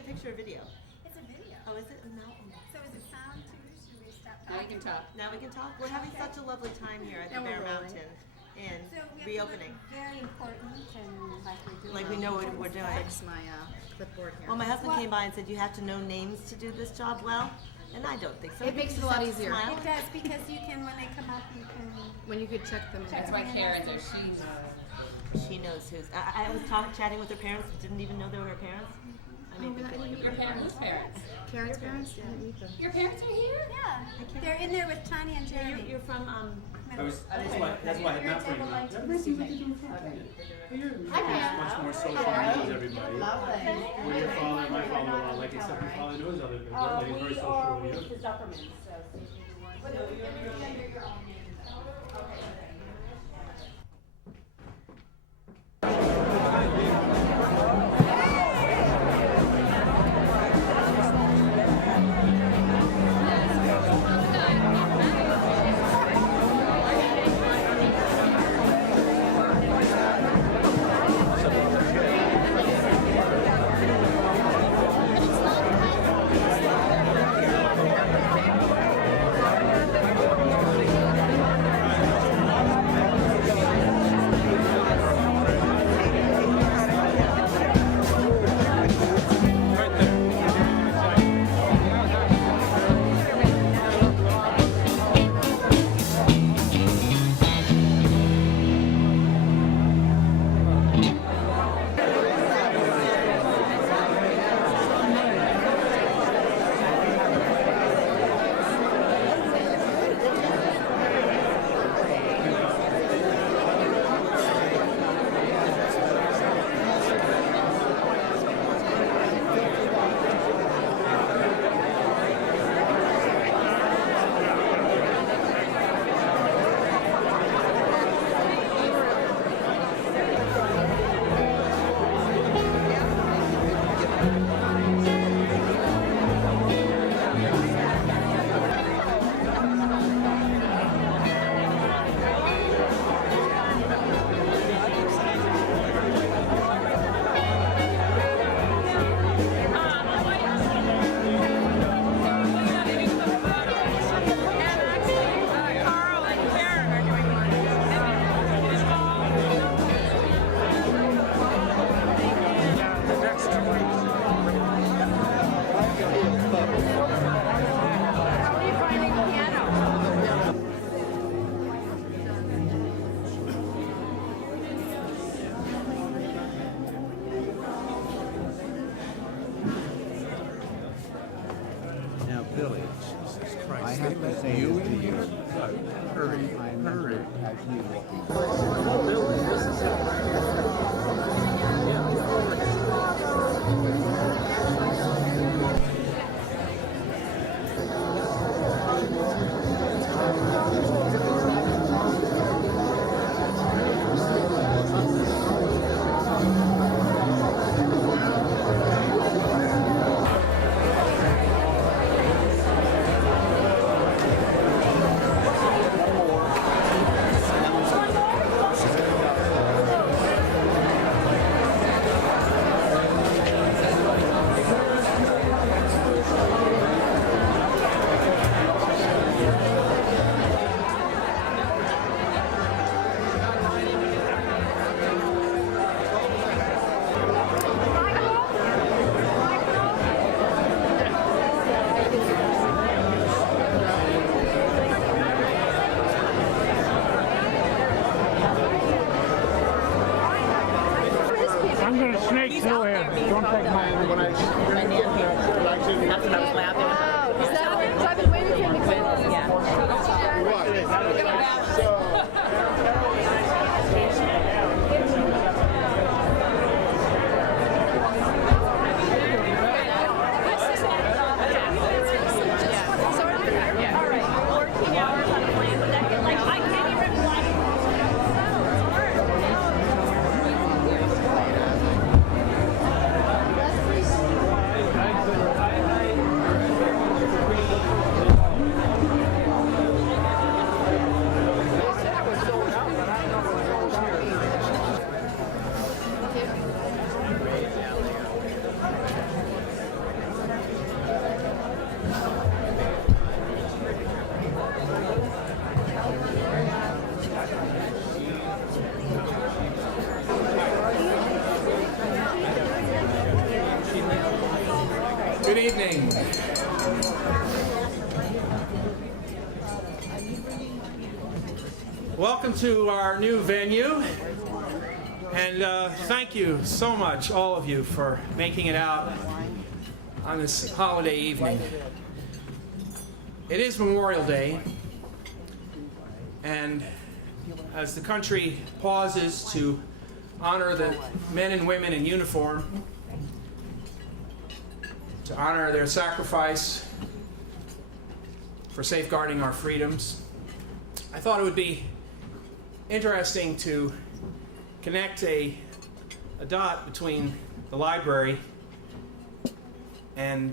a picture or video? It's a video. Oh, is it? No. So is it sound too? Should we stop Now talking? you can talk. Now we can talk. We're having such a lovely time here at the Now we're Bear rolling. Mountain Inn So we have reopening. To look very important and like we're doing. Like we know what we're doing. Fix my clipboard here. Well, my husband What? came by and said you have to know names to do this job well, and I don't think so. It makes it a lot easier. Smile. It does because you can, when they come up, you can. When you could check them. Check That's them why in. Karen does. She's. She knows who's. I was chatting with her parents. Didn't even know they were her parents. I mean, Your parents. Whose parents? Karen's parents. Didn't meet them. Your parents are here? Yeah, they're in there with Tanya and Jeremy. You're from That's why I'm not bringing it up. Let's see what they do for Kenya. Hi, Pam. Much more social knows everybody. When your father, my father-in-law, like I said, my father knows other people. Like, he's very social with you. Now, Billy, I have to say this to you. Hurry, hurry. Actually walking. I'm going to snake through here. Don't take my... That's what I was laughing about. Oh, is that what I've been waiting for him to quit? All right, 14 hours on a plane, but that can like, I can't even fly. Good evening. Welcome to our new venue, and thank you so much, all of you, for making it out on this holiday evening. It is Memorial Day, and as the country pauses to honor the men and women in uniform, to honor their sacrifice for safeguarding our freedoms, I thought it would be interesting to connect a dot between the library and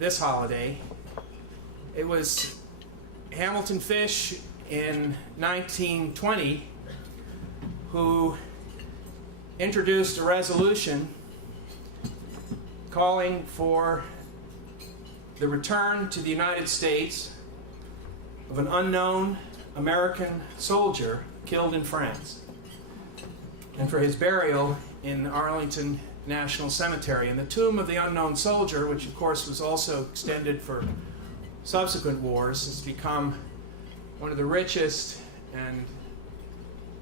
this holiday. It was Desmond-Fish in 1920 who introduced a resolution calling for the return to the United States of an unknown American soldier killed in France, and for his burial in Arlington National Cemetery. And the tomb of the unknown soldier, which of course was also extended for subsequent wars, has become one of the richest and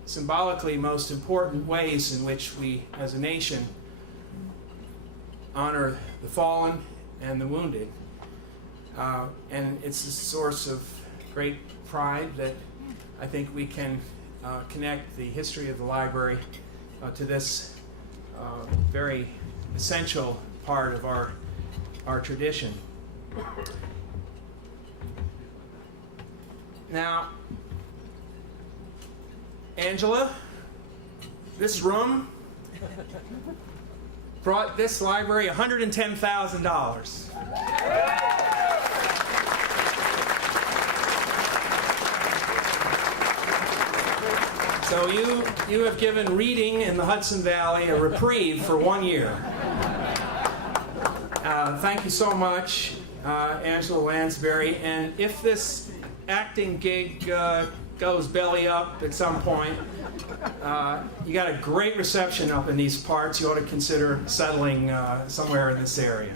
symbolically most important ways in which we as a nation honor the fallen and the wounded. And it's a source of great pride that I think we can connect the history of the library to this very essential part of our tradition. Now, Angela, this room brought this library $110,000. So you have given reading in the Hudson Valley a reprieve for 1 year. Thank you so much, Angela Lansbury. And if this acting gig goes belly up at some point, you got a great reception up in these parts. You ought to consider settling somewhere in this area.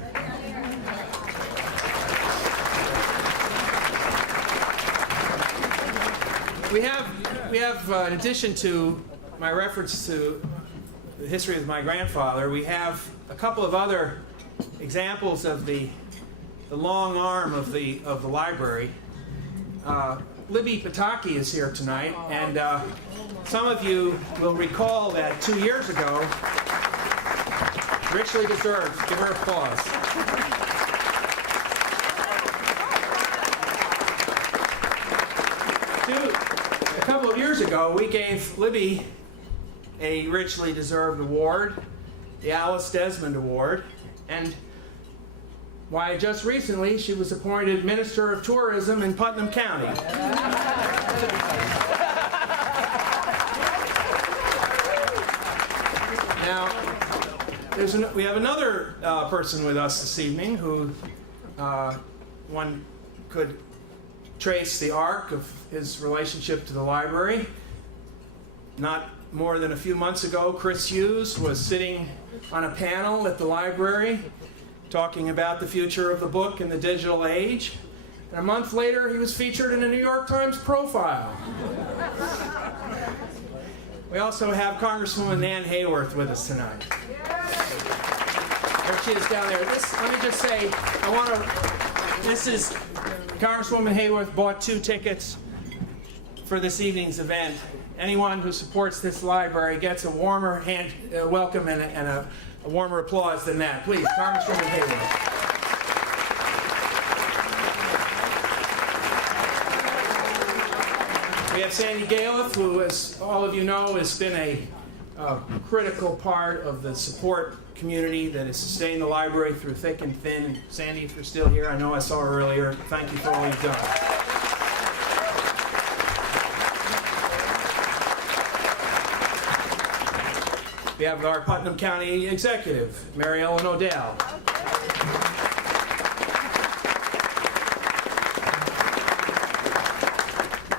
We have in addition to my reference to the history of my grandfather, we have a couple of other examples of the long arm of the library. Libby Pataki is here tonight, and some of you will recall that 2 years ago, richly deserved. Give her applause. A couple of years ago, we gave Libby a richly deserved award, the Alice Desmond Award, and why, just recently, she was appointed Minister of Tourism in Putnam County. Now, we have another person with us this evening who one could trace the arc of his relationship to the library. Not more than a few months ago, Chris Hughes was sitting on a panel at the library talking about the future of the book in the digital age. And a month later, he was featured in a New York Times profile. We also have Congresswoman Nan Hayworth with us tonight. There she is down there. Let me just say, Congresswoman Hayworth bought 2 tickets for this evening's event. Anyone who supports this library gets a warmer welcome and a warmer applause than that. Please, Congresswoman Hayworth. We have Sandy Galef, who, as all of you know, has been a critical part of the support community that has sustained the library through thick and thin. And Sandy, if you're still here, I know I saw her earlier. Thank you for all you've done. We have our Putnam County Executive, Mary Ellen O'Dell.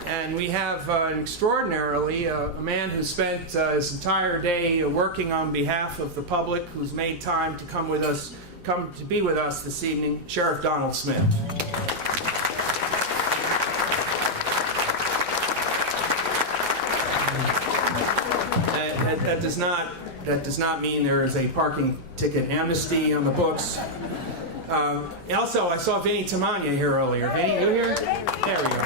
And we have extraordinarily a man who spent his entire day working on behalf of the public, who's made time to come with us come to be with us this evening, Sheriff Donald Smith. That does not mean there is a parking ticket amnesty on the books. Also, I saw Vinny Tamania here earlier. Vinny, you here? There we go.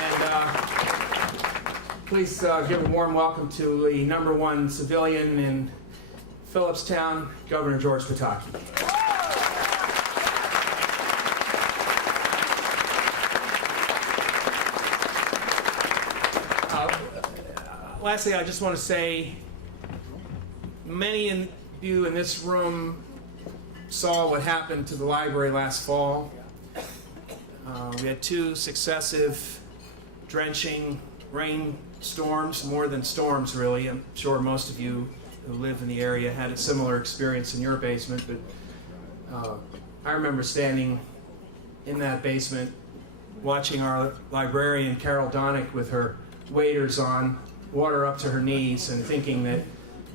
And please give a warm welcome to the #1 civilian in Phillipstown, Governor George Pataki. Lastly, I just want to say, many of you in this room saw what happened to the library last fall. We had 2 successive drenching rainstorms, more than storms really. I'm sure most of you who live in the area had a similar experience in your basement, but I remember standing in that basement watching our librarian Carol Donick with her waders on, water up to her knees, and thinking that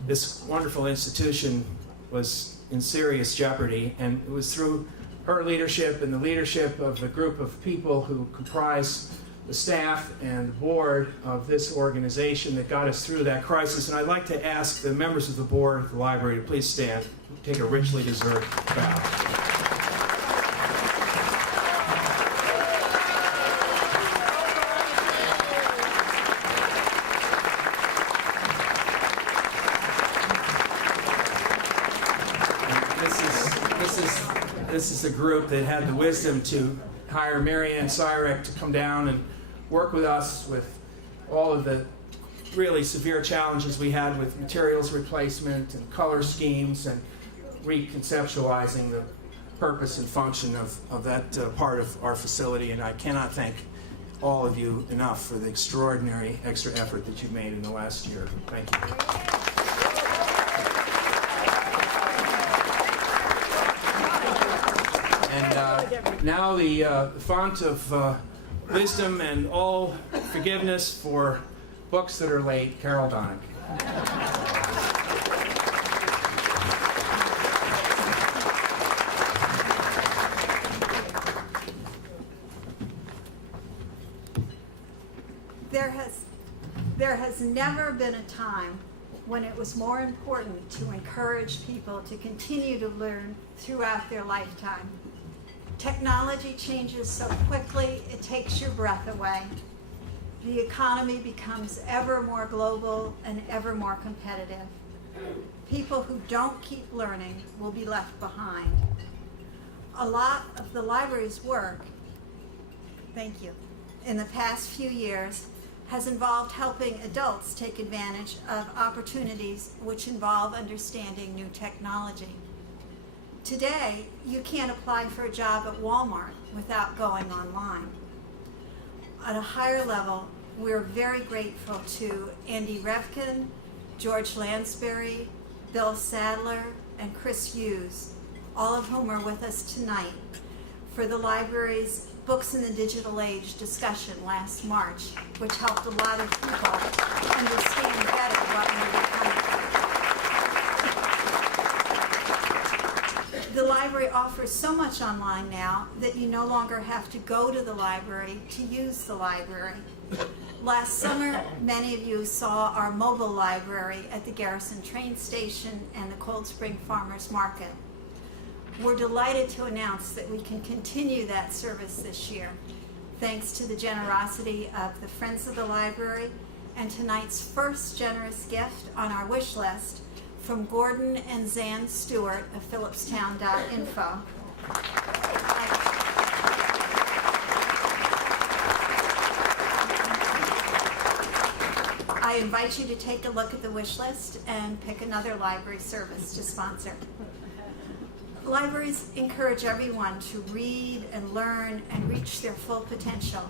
this wonderful institution was in serious jeopardy. And it was through her leadership and the leadership of the group of people who comprise the staff and the board of this organization that got us through that crisis. And I'd like to ask the members of the board of the library to please stand, take a richly deserved bow. This is the group that had the wisdom to hire Marianne Cyrek to come down and work with us with all of the really severe challenges we had with materials replacement and color schemes and reconceptualizing the purpose and function of that part of our facility. And I cannot thank all of you enough for the extraordinary extra effort that you've made in the last year. Thank you. And now the font of wisdom and all forgiveness for books that are late, Carol Donick. There has never been a time when it was more important to encourage people to continue to learn throughout their lifetime. Technology changes so quickly, it takes your breath away. The economy becomes ever more global and ever more competitive. People who don't keep learning will be left behind. A lot of the library's work, thank you, in the past few years has involved helping adults take advantage of opportunities which involve understanding new technology. Today, you can't apply for a job at Walmart without going online. At a higher level, we're very grateful to Andy Refkin, George Lansbury, Bill Sadler, and Chris Hughes, all of whom are with us tonight for the library's Books in the Digital Age discussion last March, which helped a lot of people understand better what we were coming. The library offers so much online now that you no longer have to go to the library to use the library. Last summer, many of you saw our mobile library at the Garrison train station and the Cold Spring Farmers Market. We're delighted to announce that we can continue that service this year, thanks to the generosity of the Friends of the Library and tonight's first generous gift on our wish list from Gordon and Zan Stewart of phillipstown.info. I invite you to take a look at the wish list and pick another library service to sponsor. Libraries encourage everyone to read and learn and reach their full potential,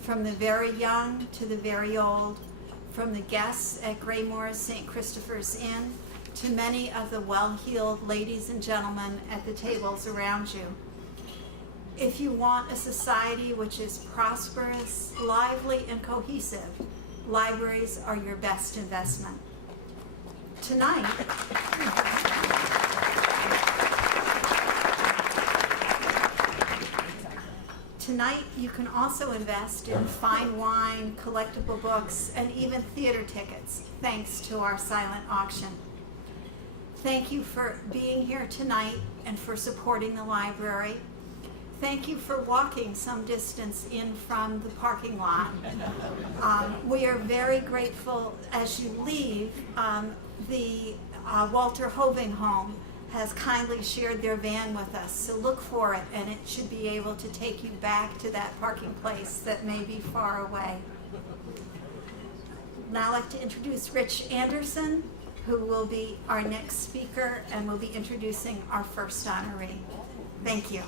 from the very young to the very old, from the guests at Graymoor's St. Christopher's Inn to many of the well-heeled ladies and gentlemen at the tables around you. If you want a society which is prosperous, lively, and cohesive, libraries are your best investment. Tonight, Tonight, you can also invest in fine wine, collectible books, and even theater tickets, thanks to our silent auction. Thank you for being here tonight and for supporting the library. Thank you for walking some distance in from the parking lot. We are very grateful as you leave. The Walter Hoving Home has kindly shared their van with us, so look for it, and it should be able to take you back to that parking place that may be far away. Now I'd like to introduce Rich Anderson, who will be our next speaker and will be introducing our first honoree. Thank you.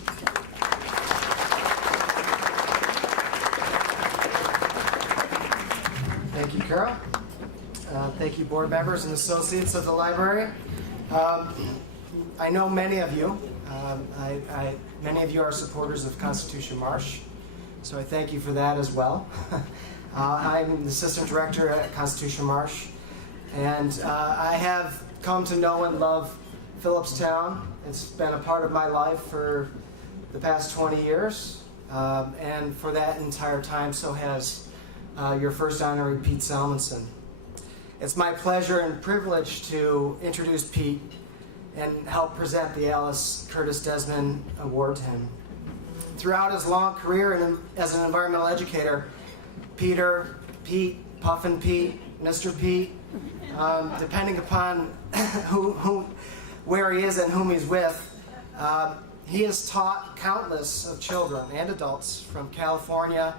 Thank you, Carol. Thank you, board members and associates of the library. I know many of you. Many of you are supporters of Constitution Marsh, so I thank you for that as well. I'm the assistant director at Constitution Marsh, and I have come to know and love Phillipstown. It's been a part of my life for the past 20 years, and for that entire time, so has your first honoree, Pete Salmonson. It's my pleasure and privilege to introduce Pete and help present the Alice Curtis Desmond Award to him. Throughout his long career as an environmental educator, Pete, Puffin Pete, Mr. Pete, depending upon where he is and whom he's with, he has taught countless of children and adults from California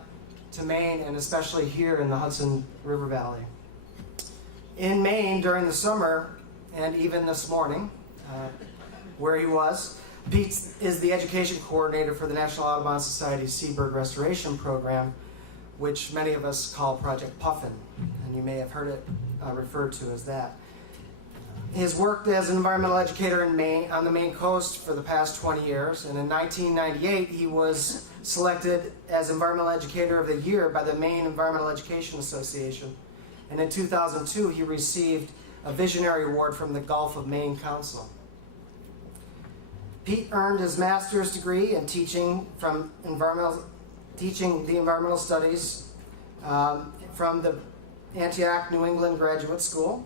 to Maine, and especially here in the Hudson River Valley. In Maine during the summer, and even this morning, where he was, Pete is the education coordinator for the National Audubon Society's Seabird Restoration Program, which many of us call Project Puffin, and you may have heard it referred to as that. He's worked as an environmental educator in Maine, on the Maine coast for the past 20 years, and in 1998 he was selected as Environmental Educator of the Year by the Maine Environmental Education Association, and in 2002 he received a Visionary Award from the Gulf of Maine Council. Pete earned his master's degree in teaching the environmental studies from the Antioch, New England Graduate School,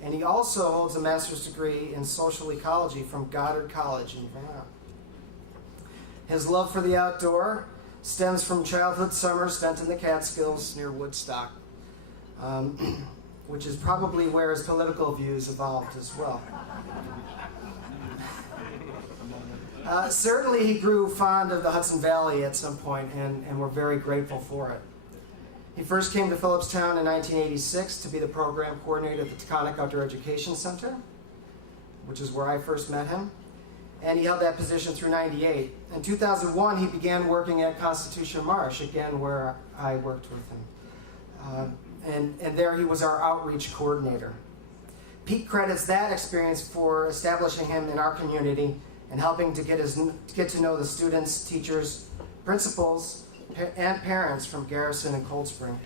and he also holds a master's degree in social ecology from Goddard College in Vermont. His love for the outdoor stems from childhood summers spent in the Catskills near Woodstock, which is probably where his political views evolved as well. Certainly he grew fond of the Hudson Valley at some point, and we're very grateful for it. He first came to Phillipstown in 1986 to be the program coordinator at the Taconic Outdoor Education Center, which is where I first met him, and he held that position through '98. In 2001, he began working at Constitution Marsh, again where I worked with him. And there he was our outreach coordinator. Pete credits that experience for establishing him in our community and helping to get to know the students, teachers, principals, and parents from Garrison and Cold Spring.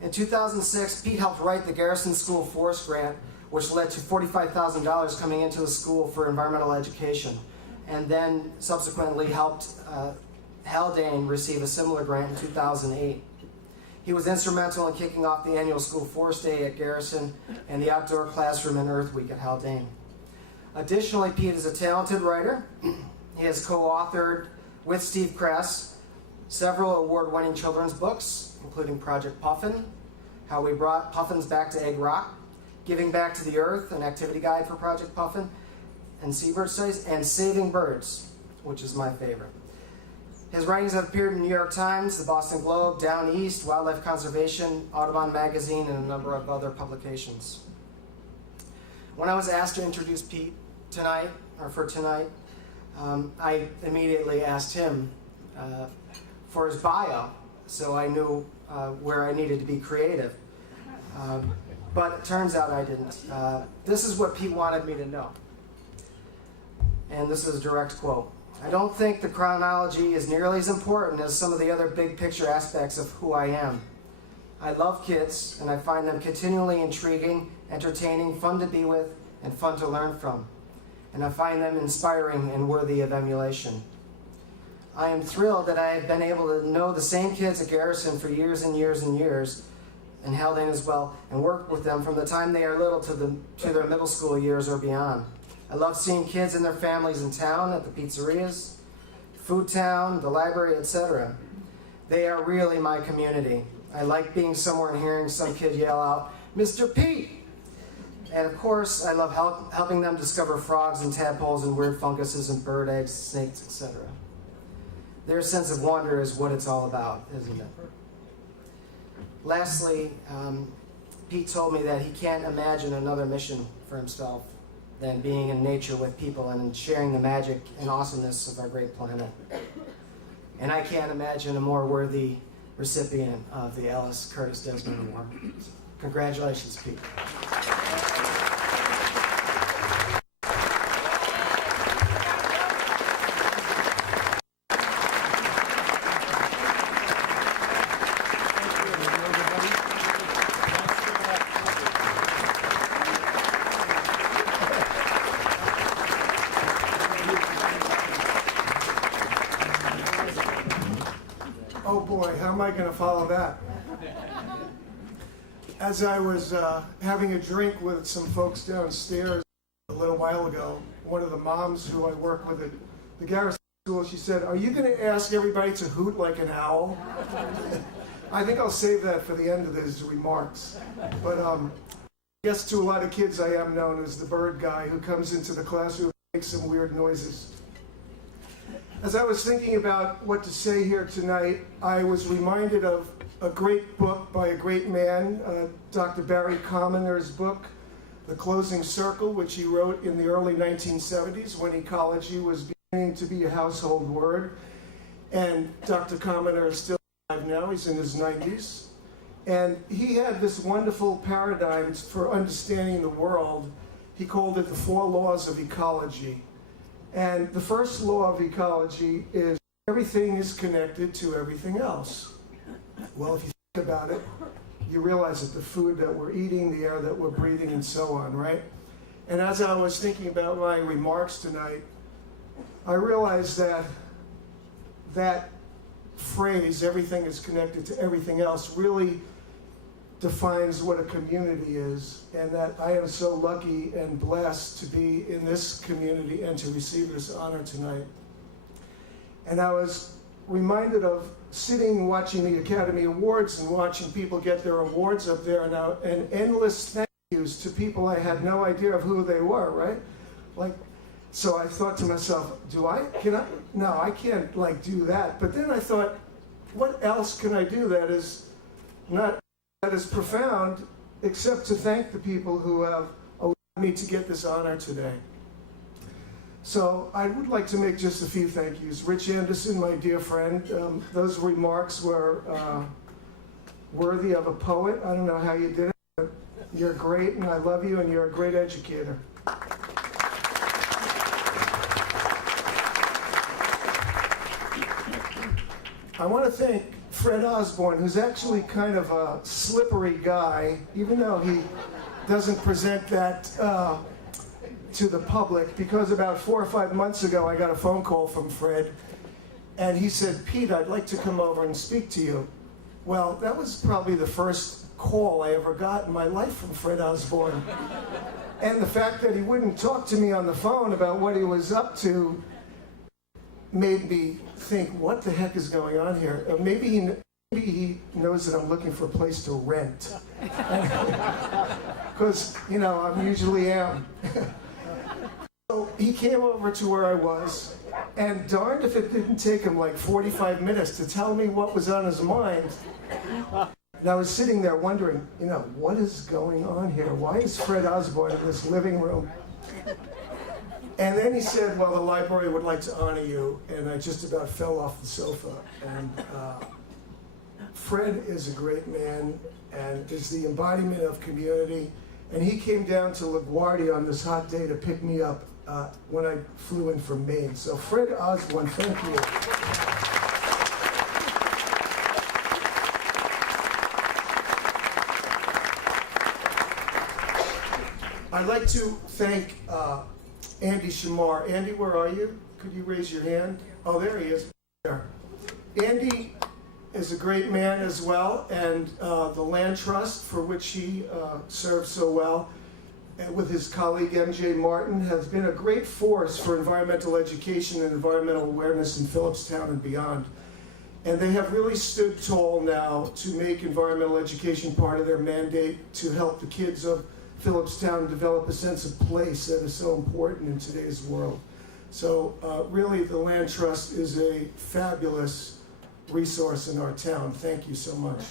In 2006, Pete helped write the Garrison School Forest Grant, which led to $45,000 coming into the school for environmental education, and then subsequently helped Haldane receive a similar grant in 2008. He was instrumental in kicking off the annual School Forest Day at Garrison and the Outdoor Classroom and Earth Week at Haldane. Additionally, Pete is a talented writer. He has co-authored with Steve Kress several award-winning children's books, including Project Puffin, How We Brought Puffins Back to Egg Rock, Giving Back to the Earth, an activity guide for Project Puffin, and Seabird Studies, and Saving Birds, which is my favorite. His writings have appeared in the New York Times, the Boston Globe, Down East, Wildlife Conservation, Audubon Magazine, and a number of other publications. When I was asked to introduce Pete tonight, I immediately asked him for his bio, so I knew where I needed to be creative. But it turns out I didn't. This is what Pete wanted me to know. And this is a direct quote. I don't think the chronology is nearly as important as some of the other big picture aspects of who I am. I love kids, and I find them continually intriguing, entertaining, fun to be with, and fun to learn from. And I find them inspiring and worthy of emulation. I am thrilled that I have been able to know the same kids at Garrison for years and years and years, and Haldane as well, and work with them from the time they are little to their middle school years or beyond. I love seeing kids and their families in town, at the pizzerias, Food Town, the library, etc. They are really my community. I like being somewhere and hearing some kid yell out, "Mr. Pete!" And of course, I love helping them discover frogs and tadpoles and weird funguses and bird eggs, snakes, etc. Their sense of wonder is what it's all about, isn't it? Lastly, Pete told me that he can't imagine another mission for himself than being in nature with people and sharing the magic and awesomeness of our great planet. And I can't imagine a more worthy recipient of the Alice Curtis Desmond Award. Congratulations, Pete. Oh boy, how am I going to follow that? As I was having a drink with some folks downstairs a little while ago, one of the moms who I work with at the Garrison School, she said, "Are you going to ask everybody to hoot like an owl?" I think I'll save that for the end of his remarks. But I guess to a lot of kids I am known as the bird guy who comes into the classroom and makes some weird noises. As I was thinking about what to say here tonight, I was reminded of a great book by a great man, Dr. Barry Commoner's book, The Closing Circle, which he wrote in the early 1970s when ecology was beginning to be a household word. And Dr. Commoner is still alive now, he's in his 90s. And he had this wonderful paradigm for understanding the world. He called it the 4 laws of ecology. And the first law of ecology is everything is connected to everything else. Well, if you think about it, you realize that the food that we're eating, the air that we're breathing, and so on, right? And as I was thinking about my remarks tonight, I realized that that phrase, everything is connected to everything else, really defines what a community is, and that I am so lucky and blessed to be in this community and to receive this honor tonight. And I was reminded of sitting watching the Academy Awards and watching people get their awards up there, and endless thank yous to people I had no idea of who they were, right? Like, so I thought to myself, no, I can't like do that. But then I thought, what else can I do that is not that is profound, except to thank the people who have allowed me to get this honor today. So I would like to make just a few thank yous. Rich Anderson, my dear friend, those remarks were worthy of a poet. I don't know how you did it, but you're great, and I love you, and you're a great educator. I want to thank Fred Osborne, who's actually kind of a slippery guy, even though he doesn't present that to the public, because about 4 or 5 months ago I got a phone call from Fred, and he said, "Pete, I'd like to come over and speak to you." Well, that was probably the first call I ever got in my life from Fred Osborne. And the fact that he wouldn't talk to me on the phone about what he was up to made me think, what the heck is going on here? Maybe he knows that I'm looking for a place to rent. Because, you know, I usually am. So he came over to where I was, and darned if it didn't take him like 45 minutes to tell me what was on his mind. And I was sitting there wondering, you know, what is going on here? Why is Fred Osborne in this living room? And then he said, well, the library would like to honor you, and I just about fell off the sofa. And Fred is a great man and is the embodiment of community. And he came down to LaGuardia on this hot day to pick me up when I flew in from Maine. So Fred Osborne, thank you. I'd like to thank Andy Shamar. Andy, where are you? Could you raise your hand? Oh, there he is. there. Andy is a great man as well, and the Land Trust, for which he serves so well, and with his colleague MJ Martin, has been a great force for environmental education and environmental awareness in Phillipstown and beyond. And they have really stood tall now to make environmental education part of their mandate to help the kids of Phillipstown develop a sense of place that is so important in today's world. So really, the Land Trust is a fabulous resource in our town. Thank you so much.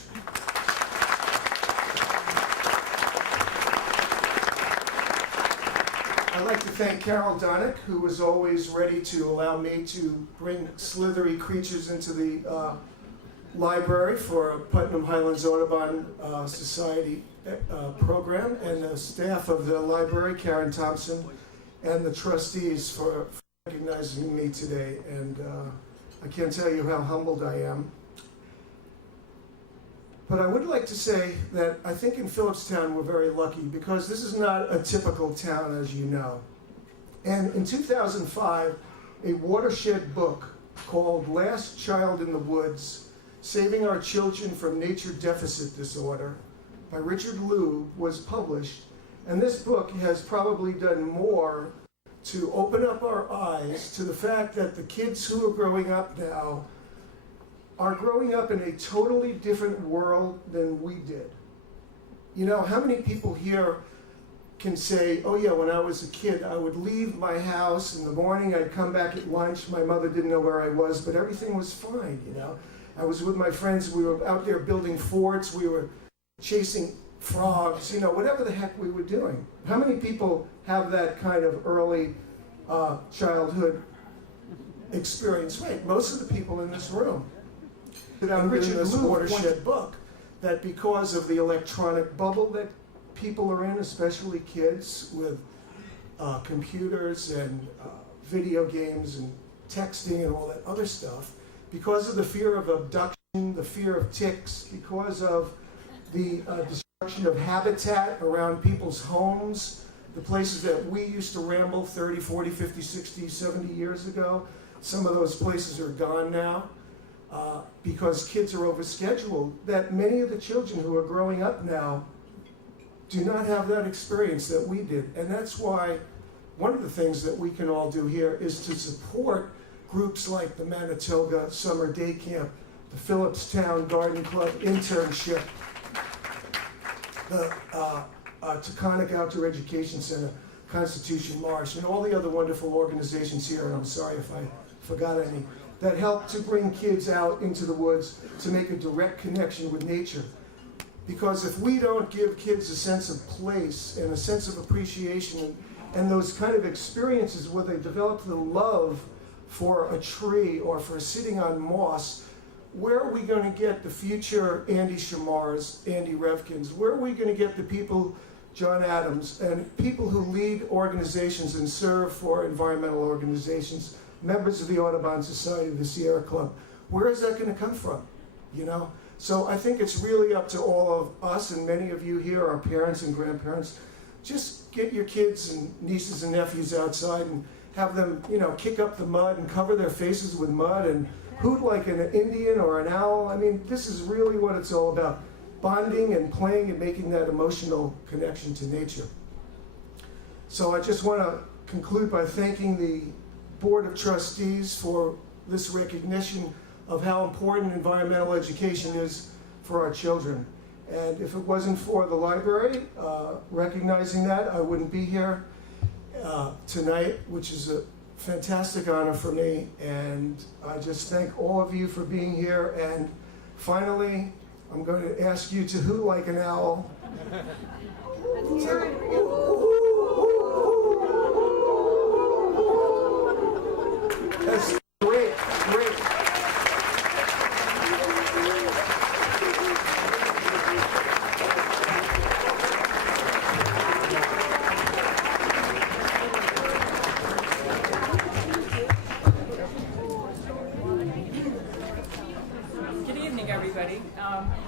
I'd like to thank Carol Donick, who was always ready to allow me to bring slithery creatures into the library for Putnam Highlands Audubon Society program, and the staff of the library, Karen Thompson, and the trustees for recognizing me today. And I can't tell you how humbled I am. But I would like to say that I think in Phillipstown we're very lucky, because this is not a typical town, as you know. And in 2005, a watershed book called Last Child in the Woods, Saving Our Children from Nature Deficit Disorder by Richard Lube was published. And this book has probably done more to open up our eyes to the fact that the kids who are growing up now are growing up in a totally different world than we did. You know, how many people here can say, oh yeah, when I was a kid, I would leave my house in the morning, I'd come back at lunch, my mother didn't know where I was, but everything was fine, you know. I was with my friends, we were out there building forts, we were chasing frogs, you know, whatever the heck we were doing. How many people have that kind of early childhood experience? Right, most of the people in this room. Richard this watershed book, that because of the electronic bubble that people are in, especially kids with computers and video games and texting and all that other stuff, because of the fear of abduction, the fear of ticks, because of the destruction of habitat around people's homes, the places that we used to ramble 30, 40, 50, 60, 70 years ago, some of those places are gone now. Because kids are overscheduled, that many of the children who are growing up now do not have that experience that we did. And that's why one of the things that we can all do here is to support groups like the Manitoga Summer Day Camp, the Phillipstown Garden Club Internship, the Taconic Outdoor Education Center, Constitution Marsh, and all the other wonderful organizations here, and I'm sorry if I forgot any, that help to bring kids out into the woods to make a direct connection with nature. Because if we don't give kids a sense of place and a sense of appreciation and those kind of experiences where they develop the love for a tree or for sitting on moss, where are we going to get the future Andy Shamars, Andy Revkins? Where are we going to get the people, John Adams, and people who lead organizations and serve for environmental organizations, members of the Audubon Society, the Sierra Club? Where is that going to come from, you know? So I think it's really up to all of us, and many of you here are parents and grandparents. Just get your kids and nieces and nephews outside and have them, you know, kick up the mud and cover their faces with mud and hoot like an Indian or an owl. I mean, this is really what it's all about. Bonding and playing and making that emotional connection to nature. So I just want to conclude by thanking the Board of Trustees for this recognition of how important environmental education is for our children. And if it wasn't for the library recognizing that, I wouldn't be here tonight, which is a fantastic honor for me. And I just thank all of you for being here. And finally, I'm going to ask you to hoot like an owl. That's great, great. Good evening, everybody.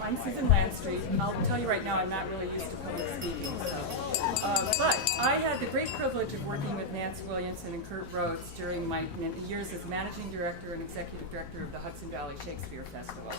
I'm Susan Landstreet, and I'll tell you right now, I'm not really used to public speaking. So, But I had the great privilege of working with Nance Williamson and Kurt Rhodes during my years as managing director and executive director of the Hudson Valley Shakespeare Festival.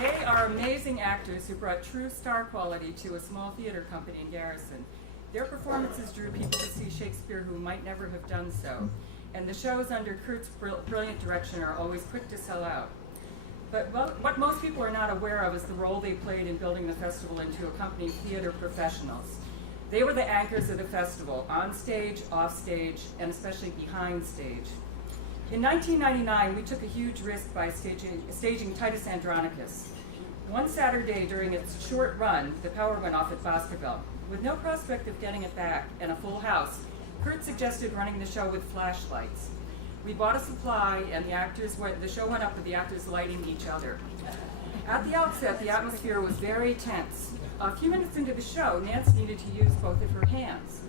They are amazing actors who brought true star quality to a small theater company in Garrison. Their performances drew people to see Shakespeare who might never have done so, and the shows under Kurt's brilliant direction are always quick to sell out. But what most people are not aware of is the role they played in building the festival into a company of theater professionals. They were the anchors of the festival, on stage, off stage, and especially behind stage. In 1999, we took a huge risk by staging Titus Andronicus. One Saturday during its short run, the power went off at Baskerville. With no prospect of getting it back and a full house, Kurt suggested running the show with flashlights. We bought a supply, and the show went up with the actors lighting each other. At the outset, the atmosphere was very tense. A few minutes into the show, Nance needed to use both of her hands.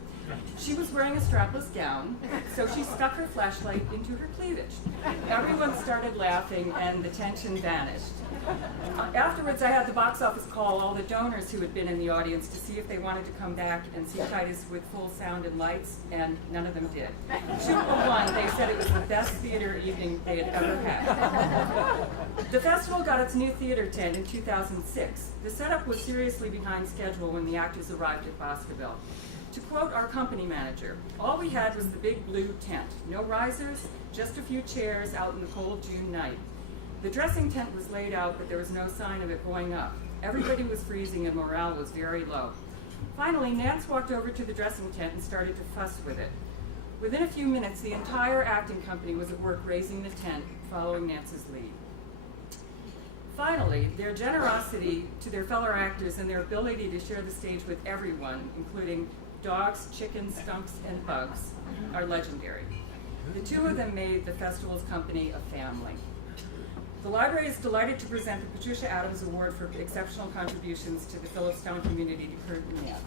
She was wearing a strapless gown, so she stuck her flashlight into her cleavage. Everyone started laughing, and the tension vanished. Afterwards, I had the box office call all the donors who had been in the audience to see if they wanted to come back and see Titus with full sound and lights, and none of them did. 2 for 1, they said it was the best theater evening they had ever had. The festival got its new theater tent in 2006. The setup was seriously behind schedule when the actors arrived at Baskerville. To quote our company manager, all we had was the big blue tent. No risers, just a few chairs out in the cold June night. The dressing tent was laid out, but there was no sign of it going up. Everybody was freezing and morale was very low. Finally, Nance walked over to the dressing tent and started to fuss with it. Within a few minutes, the entire acting company was at work raising the tent, following Nance's lead. Finally, their generosity to their fellow actors and their ability to share the stage with everyone, including dogs, chickens, skunks, and bugs, are legendary. The 2 of them made the festival's company a family. The library is delighted to present the Patricia Adams Award for exceptional contributions to the Phillipstown community to Kurt and Nance.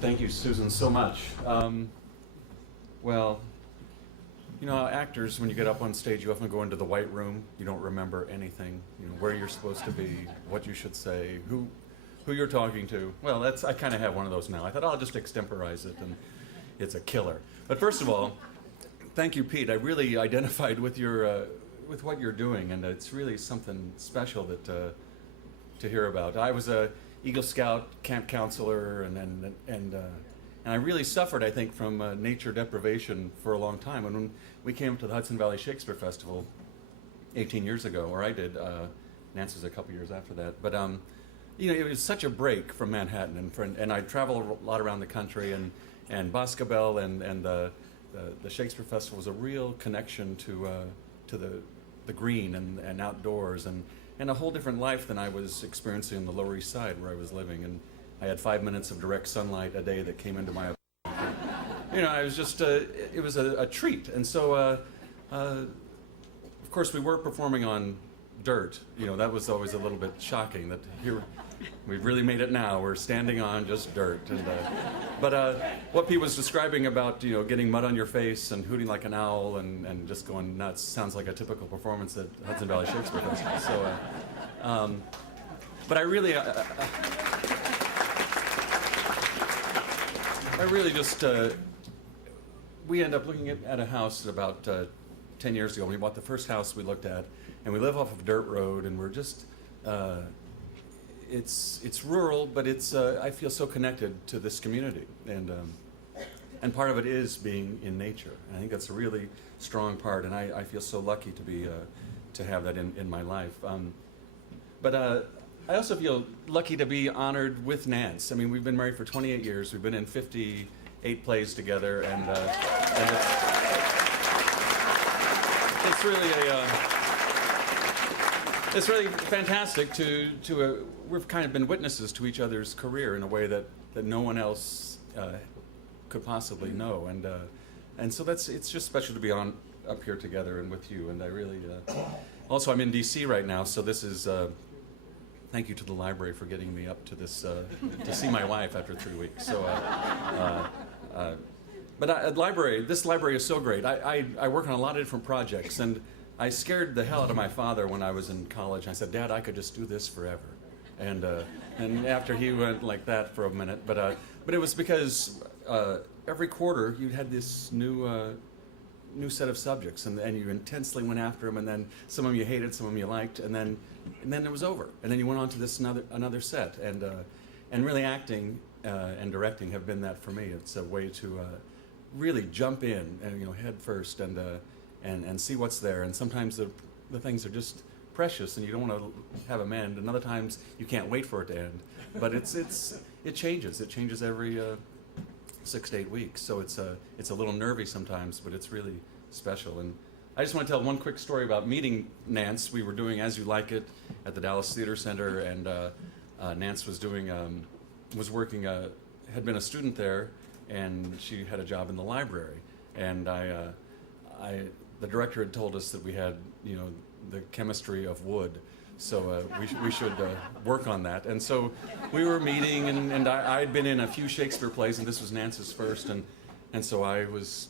Thank you, Susan, so much. Well, you know, actors, when you get up on stage, you often go into the white room. You don't remember anything, you know, where you're supposed to be, what you should say, who you're talking to. Well, I kind of have one of those now. I thought, I'll just extemporize it, and it's a killer. But first of all, thank you, Pete. I really identified with with what you're doing, and it's really something special that to hear about. I was a Eagle Scout camp counselor, and I really suffered, I think, from nature deprivation for a long time. And when we came to the Hudson Valley Shakespeare Festival 18 years ago, or I did, Nance was a couple years after that, but you know, it was such a break from Manhattan, and I traveled a lot around the country, and Baskerville and the Shakespeare Festival was a real connection to the green and outdoors, and a whole different life than I was experiencing on the Lower East Side where I was living. And I had 5 minutes of direct sunlight a day that came into my apartment. You know, I was just, it was a treat. And so, of course, we were performing on dirt. You know, that was always a little bit shocking that here, we've really made it now. We're standing on just dirt. And, but what Pete was describing about, you know, getting mud on your face and hooting like an owl and just going nuts sounds like a typical performance at Hudson Valley Shakespeare Festival. So, but I really just, we ended up looking at a house about 10 years ago. We bought the first house we looked at, and we live off of a dirt road, and we're just, it's rural, but it's I feel so connected to this community, and part of it is being in nature. And I think that's a really strong part, and I feel so lucky to be to have that in my life. But I also feel lucky to be honored with Nance. I mean, we've been married for 28 years. We've been in 58 plays together, and it's really it's really fantastic we've kind of been witnesses to each other's career in a way that no one else could possibly know, and so it's just special to be up here together and with you, and I really also I'm in DC right now, so this is thank you to the library for getting me up to this to see my wife after 3 weeks. So but this library is so great. I work on a lot of different projects, and I scared the hell out of my father when I was in college. I said, Dad, I could just do this forever. And after he went like that for a minute, but it was because every quarter you had this new set of subjects, and you intensely went after them, and then some of them you hated, some of them you liked, and then it was over, and then you went on to this another set, and really acting and directing have been that for me. It's a way to really jump in and head first and see what's there, and sometimes the things are just precious and you don't want to have them end, and other times you can't wait for it to end, but it changes every 6 to 8 weeks, so it's a little nervy sometimes, but it's really special. And I just want to tell one quick story about meeting Nance. We were doing As You Like It at the Dallas Theater Center, and Nance was had been a student there, and she had a job in the library, and the director had told us that we had the chemistry of wood, so we should work on that. And so we were meeting, and I had been in a few Shakespeare plays, and this was Nance's first, and so I was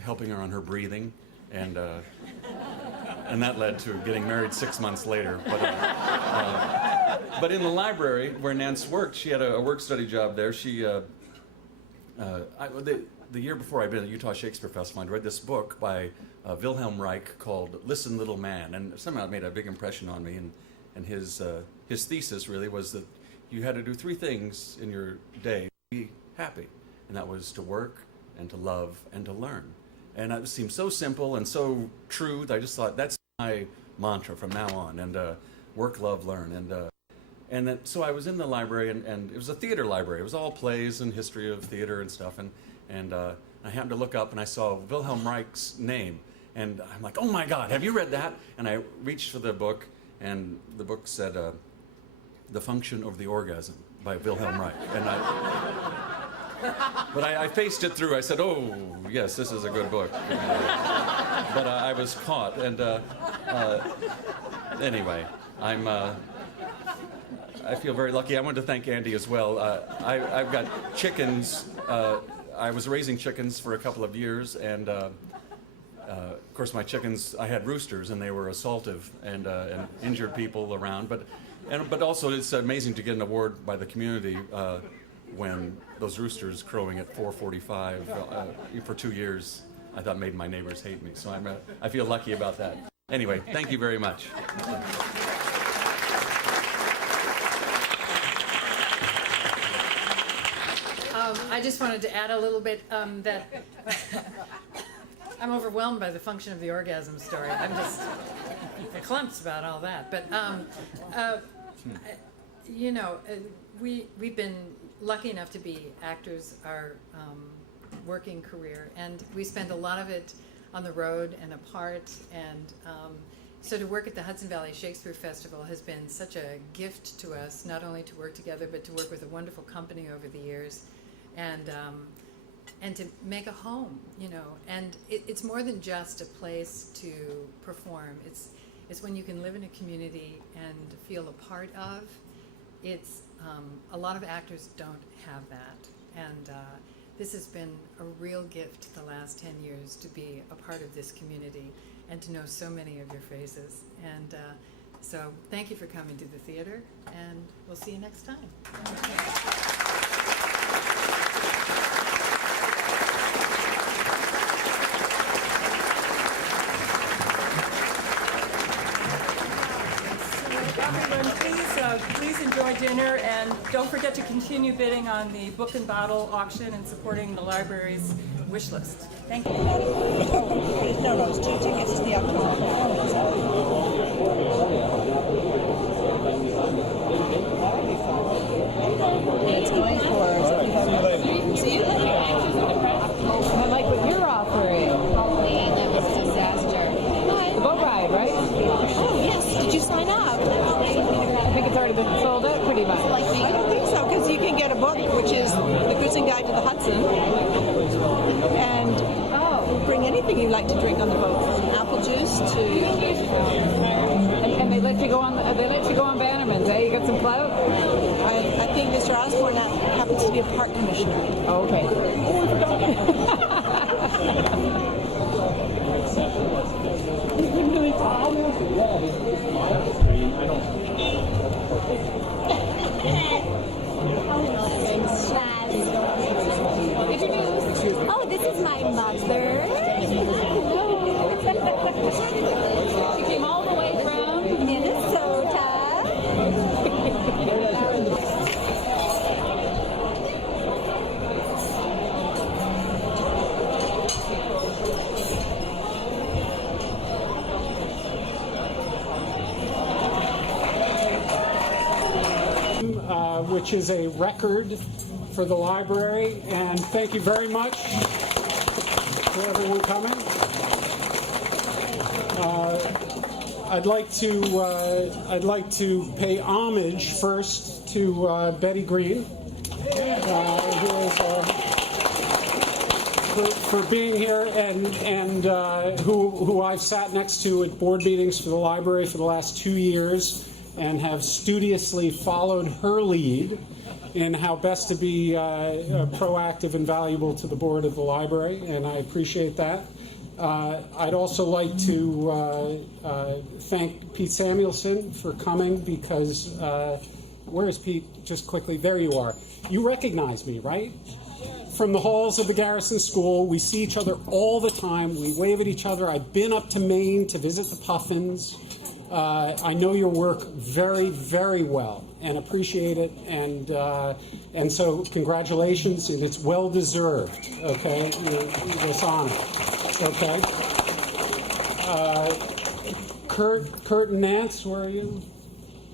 helping her on her breathing, and that led to getting married 6 months later. But in the library where Nance worked, she had a work-study job there. She the year before I'd been at the Utah Shakespeare Festival, I'd read this book by Wilhelm Reich called Listen, Little Man, and somehow it made a big impression on me, and his thesis really was that you had to do 3 things in your day to be happy, and that was to work, and to love, and to learn. And it seemed so simple and so true that I just thought that's my mantra from now on, and work, love, learn. And so I was in the library, and it was a theater library. It was all plays and history of theater and stuff, and I happened to look up, and I saw Wilhelm Reich's name, and I'm like, oh my God, have you read that? And I reached for the book, and the book said, The Function of the Orgasm by Wilhelm Reich. And but I faced it through. I said, oh, yes, this is a good book. But I was caught, and anyway, I feel very lucky. I wanted to thank Andy as well. I've got chickens. I was raising chickens for a couple of years, and of course my chickens, I had roosters, and they were assaultive and injured people around. But also it's amazing to get an award by the community when those roosters crowing at 4:45 for 2 years, I thought made my neighbors hate me. So I feel lucky about that. Anyway, thank you very much. I just wanted to add a little bit that I'm overwhelmed by the function of the orgasm story. I'm just clumps about all that. But we've been lucky enough to be actors our working career, and we spend a lot of it on the road and apart, and so to work at the Hudson Valley Shakespeare Festival has been such a gift to us, not only to work together, but to work with a wonderful company over the years, and to make a home, and it's more than just a place to perform. It's when you can live in a community and feel a part of. It's a lot of actors don't have that, and this has been a real gift the last 10 years to be a part of this community and to know so many of your faces. And so thank you for coming to the theater, and we'll see you next time. Please enjoy dinner, and don't forget to continue bidding on the book and bottle auction and supporting the library's wish list. Thank you. No, it's 2 tickets to the October performance. It's going for. See you later. I like what you're offering. And that was a disaster. The boat ride, right? Oh, yes. Did you already been sold out pretty much. I don't think so, because you can get a book, which is The Cruising Guide to the Hudson, and bring anything you like to drink on the boat, from apple juice to. And they let you go on. They let you go on Bannerman's. You got some clout. I think Mr. Osborne happens to be a park commissioner. Oh, okay. Oh, this is my mother. She came all the way from Minnesota. Which is a record for the library, and thank you very much for everyone coming. I'd like to pay homage first to Betty Green, for being here, and who I've sat next to at board meetings for the library for the last 2 years, and have studiously followed her lead in how best to be proactive and valuable to the board of the library, and I appreciate that. I'd also like to thank Pete Samuelson for coming, because, where is Pete? Just quickly, there you are. You recognize me, right? From the halls of the Garrison School. We see each other all the time. We wave at each other. I've been up to Maine to visit the Puffins. I know your work very, very well and appreciate it, and so congratulations, and it's well deserved. Okay, this honor. Okay, Kurt and Nance, where are you?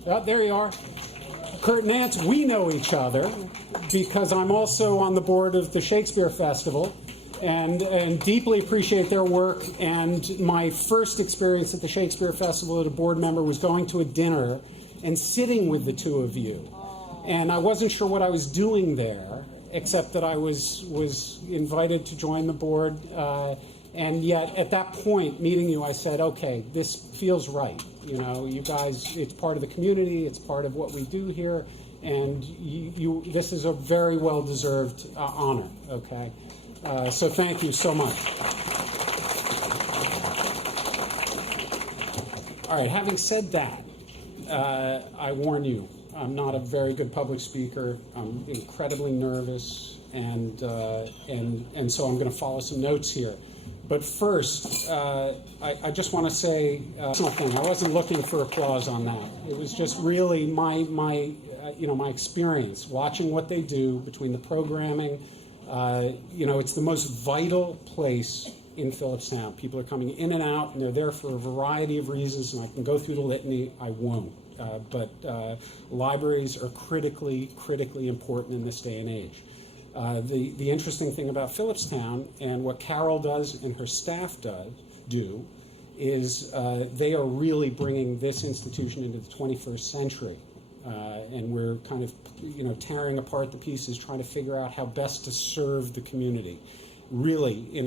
Oh, there you are. Kurt and Nance, we know each other because I'm also on the board of the Shakespeare Festival. And deeply appreciate their work. And my first experience at the Shakespeare Festival as a board member was going to a dinner and sitting with the two of you. And I wasn't sure what I was doing there, except that I was invited to join the board. And yet, at that point, meeting you, I said, okay, this feels right. You know, you guys, it's part of the community, it's part of what we do here, and this is a very well-deserved honor, okay? So thank you so much. All right, having said that, I warn you, I'm not a very good public speaker. I'm incredibly nervous, and so I'm going to follow some notes here. But first, I just want to say something. I wasn't looking for applause on that. It was just really my experience watching what they do between the programming. It's the most vital place in Phillipstown. People are coming in and out, and they're there for a variety of reasons, and I can go through the litany. I won't. But libraries are critically important in this day and age. The interesting thing about Phillipstown, and what Carol does and her staff do is they are really bringing this institution into the 21st century. And we're kind of, tearing apart the pieces, trying to figure out how best to serve the community, really in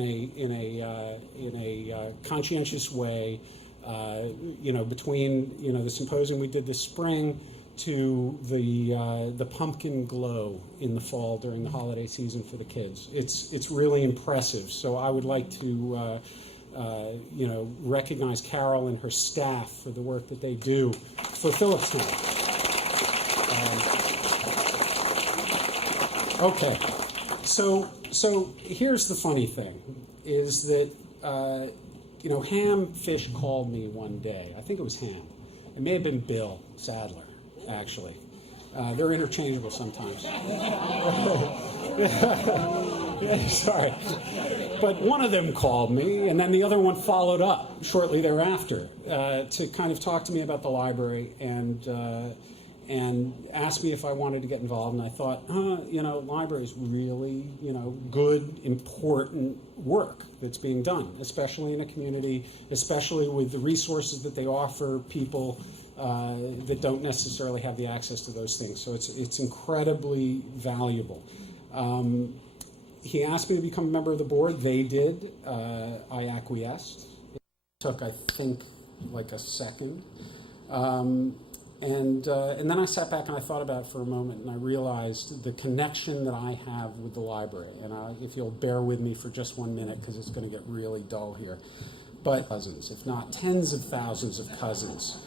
a conscientious way. Between the symposium we did this spring to the pumpkin glow in the fall during the holiday season for the kids, it's really impressive. So I would like to recognize Carol and her staff for the work that they do for Phillipstown. Okay, so here's the funny thing, is that Ham Fish called me one day. I think it was Ham. It may have been Bill Sadler, actually. They're interchangeable sometimes. Sorry. But one of them called me, and then the other one followed up shortly thereafter to kind of talk to me about the library and asked me if I wanted to get involved. And I thought, libraries really, good, important work that's being done, especially in a community, especially with the resources that they offer people that don't necessarily have the access to those things. So it's incredibly valuable. He asked me to become a member of the board. They did. I acquiesced. It took, I think, like a second. And then I sat back and I thought about it for a moment, and I realized the connection that I have with the library. And if you'll bear with me for just 1 minute, because it's going to get really dull here. But cousins, if not tens of thousands of cousins.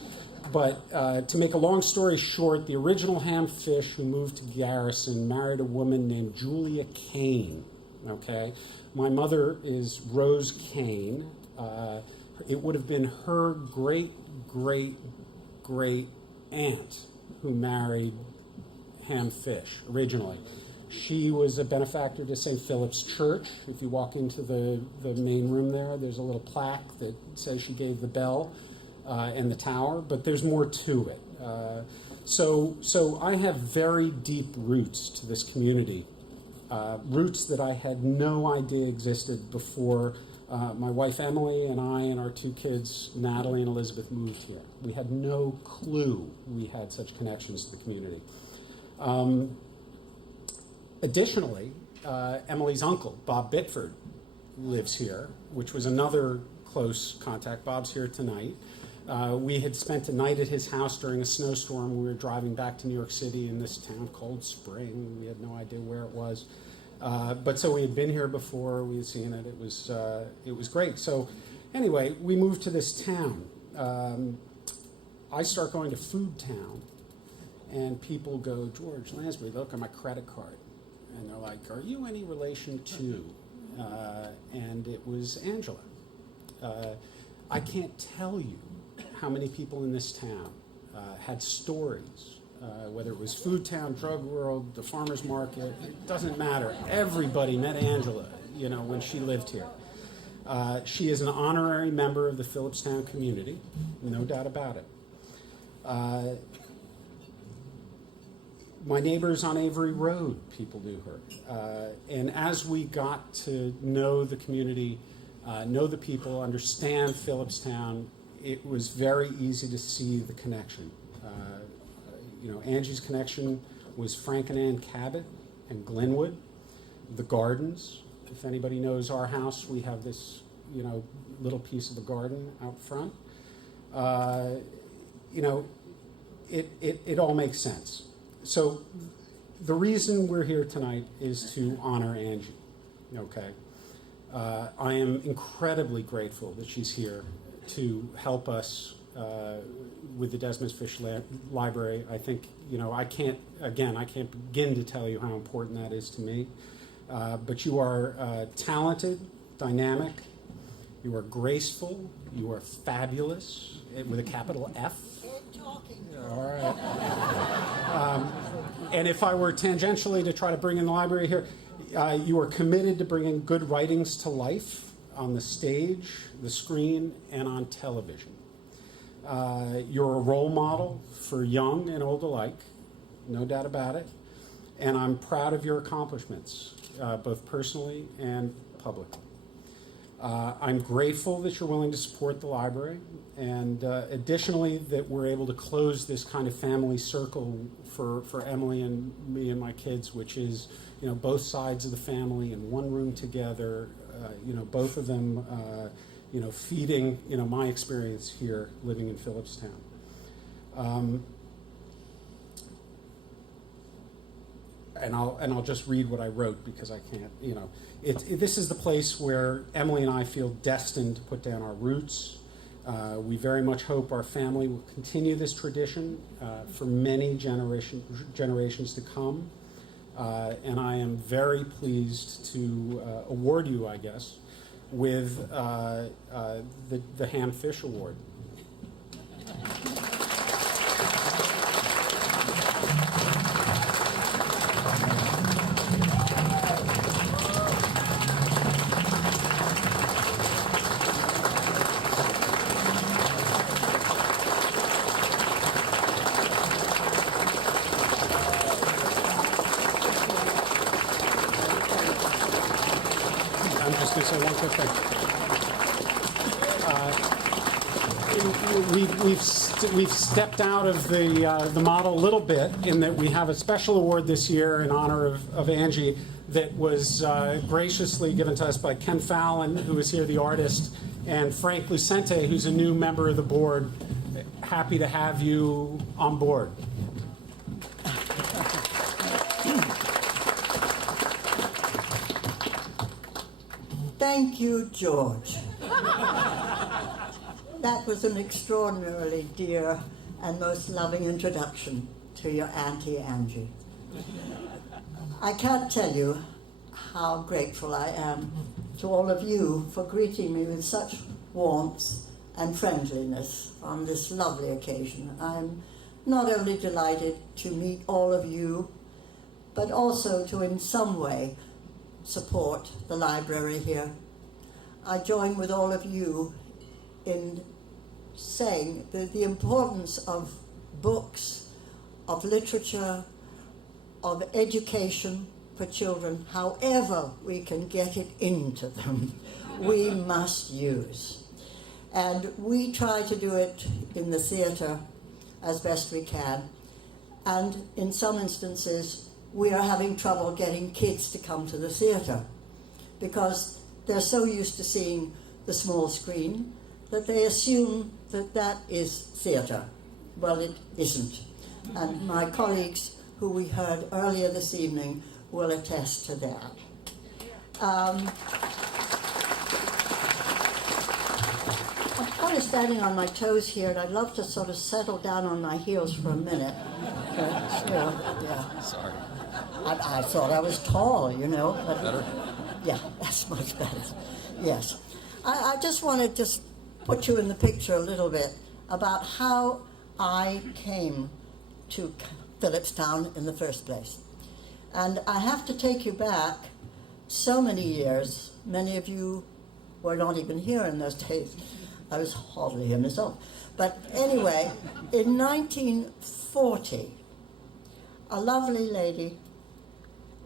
But to make a long story short, the original Ham-Fish who moved to Garrison married a woman named Julia Kane. Okay, my mother is Rose Kane. It would have been her great aunt who married Ham-Fish originally. She was a benefactor to St. Philip's Church. If you walk into the main room there, there's a little plaque that says she gave the bell and the tower, but there's more to it. So I have very deep roots to this community, roots that I had no idea existed before my wife Emily and I and our 2 kids, Natalie and Elizabeth, moved here. We had no clue we had such connections to the community. Additionally, Emily's uncle, Bob Bickford, lives here, which was another close contact. Bob's here tonight. We had spent a night at his house during a snowstorm. We were driving back to New York City in this town called Spring. We had no idea where it was. But so we had been here before. We had seen it. It was great. So anyway, we moved to this town. I start going to Food Town, and people go, George Lansbury, look at my credit card. And they're like, are you any relation to? And it was Angela. I can't tell you how many people in this town had stories, whether it was Food Town, Drug World, the farmer's market, it doesn't matter. Everybody met Angela, when she lived here. She is an honorary member of the Phillipstown community, no doubt about it. My neighbors on Avery Road, people knew her. And as we got to know the community, know the people, understand Phillipstown, it was very easy to see the connection. Angie's connection was Frank and Ann Cabot and Glenwood, the gardens. If anybody knows our house, we have this, little piece of a garden out front. It all makes sense. So the reason we're here tonight is to honor Angie, okay? I am incredibly grateful that she's here to help us with the Desmond-Fish Library. I think, I can't begin to tell you how important that is to me. But you are talented, dynamic, you are graceful, you are fabulous, with a capital F. All right. And if I were tangentially to try to bring in the library here, you are committed to bringing good writings to life on the stage, the screen, and on television. You're a role model for young and old alike, no doubt about it. And I'm proud of your accomplishments, both personally and publicly. I'm grateful that you're willing to support the library, and additionally that we're able to close this kind of family circle for Emily and me and my kids, which is, both sides of the family in one room together, both of them, feeding, my experience here living in Phillipstown. And I'll just read what I wrote because I can't, this is the place where Emily and I feel destined to put down our roots. We very much hope our family will continue this tradition for many generations to come. And I am very pleased to award you, I guess, with the Ham-Fish Award. I'm just going to say one quick thing. we've stepped out of the model a little bit in that we have a special award this year in honor of Angie that was graciously given to us by Ken Fallon, who is here, the artist, and Frank Lucente, who's a new member of the board. Happy to have you on board. Thank you, George. That was an extraordinarily dear and most loving introduction to your Auntie Angie. I can't tell you how grateful I am to all of you for greeting me with such warmth and friendliness on this lovely occasion. I'm not only delighted to meet all of you, but also to in some way support the library here. I join with all of you in saying that the importance of books, of literature, of education for children, however we can get it into them, we must use. And we try to do it in the theatre as best we can. And in some instances, we are having trouble getting kids to come to the theatre because they're so used to seeing the small screen that they assume that that is theatre. Well, it isn't. And my colleagues who we heard earlier this evening will attest to that. I'm kind of standing on my toes here, and I'd love to sort of settle down on my heels for a minute. Yeah. Sorry. I thought I was tall, you know. But better? Yeah, that's much better. Yes. I just want to put you in the picture a little bit about how I came to Phillipstown in the first place. And I have to take you back so many years. Many of you were not even here in those days. I was hardly here myself. But anyway, in 1940, a lovely lady,